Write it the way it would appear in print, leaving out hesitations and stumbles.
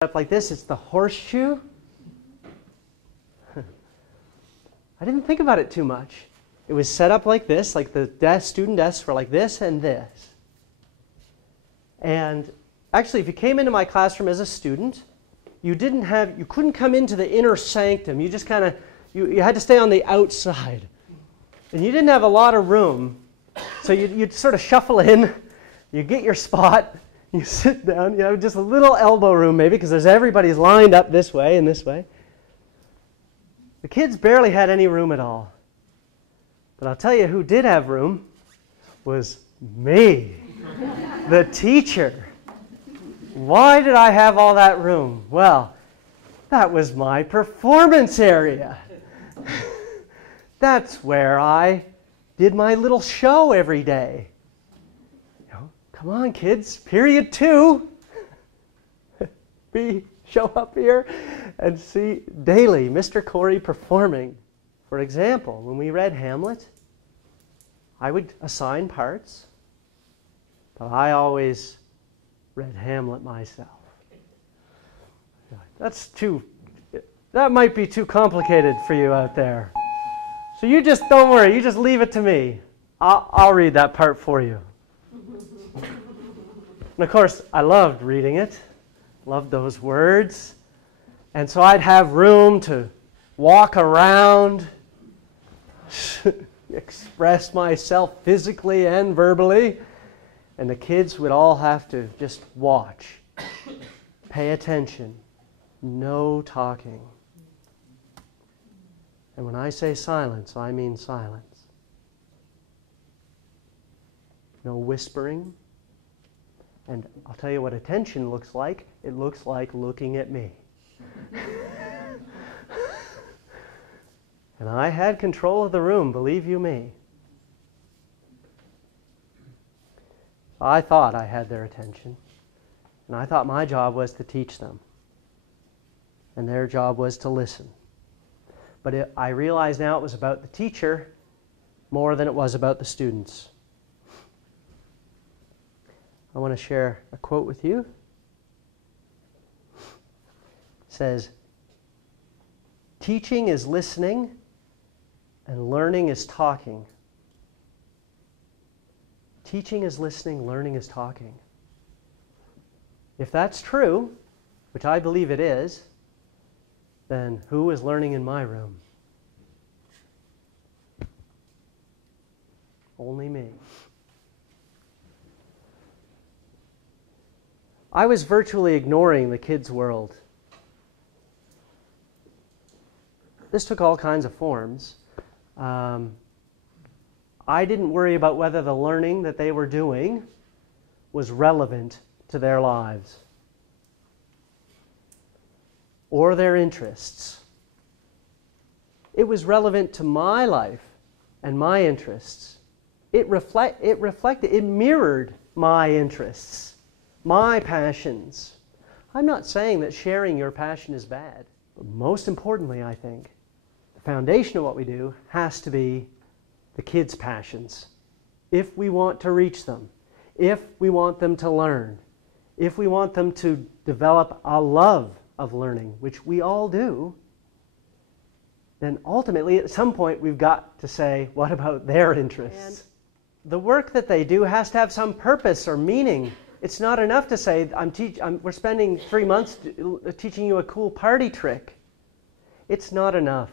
up like this. It's the horseshoe. I didn't think about it too much. It was set up like this, like the student desks were like this and this. And actually, if you came into my classroom as a student, you couldn't come into the inner sanctum. You just kind of, you had to stay on the outside. And you didn't have a lot of room. So you'd sort of shuffle in, you get your spot, you sit down, you have just a little elbow room maybe, because everybody's lined up this way and this way. The kids barely had any room at all. But I'll tell you who did have room was me, the teacher. Why did I have all that room? Well, that was my performance area. That's where I did my little show every day. You know, come on, kids, period 2. Show up here and see daily Mr. Corey performing. For example, when we read Hamlet, I would assign parts, but I always read Hamlet myself. That might be too complicated for you out there. So you just don't worry, you just leave it to me. I'll read that part for you. And of course, I loved reading it, loved those words. And so I'd have room to walk around, express myself physically and verbally. And the kids would all have to just watch, pay attention, no talking. And when I say silence, I mean silence. No whispering. And I'll tell you what attention looks like. It looks like looking at me. And I had control of the room, believe you me. I thought I had their attention. And I thought my job was to teach them. And their job was to listen. But I realize now it was about the teacher more than it was about the students. I want to share a quote with you. It says, "Teaching is listening and learning is talking." Teaching is listening, learning is talking. If that's true, which I believe it is, then who is learning in my room? Only me. I was virtually ignoring the kids' world. This took all kinds of forms. I didn't worry about whether the learning that they were doing was relevant to their lives or their interests. It was relevant to my life and my interests. It mirrored my interests, my passions. I'm not saying that sharing your passion is bad. But most importantly, I think, the foundation of what we do has to be the kids' passions. If we want to reach them, if we want them to learn, if we want them to develop a love of learning, which we all do, then ultimately at some point we've got to say, what about their interests? And the work that they do has to have some purpose or meaning. It's not enough to say, we're spending 3 months teaching you a cool party trick. It's not enough.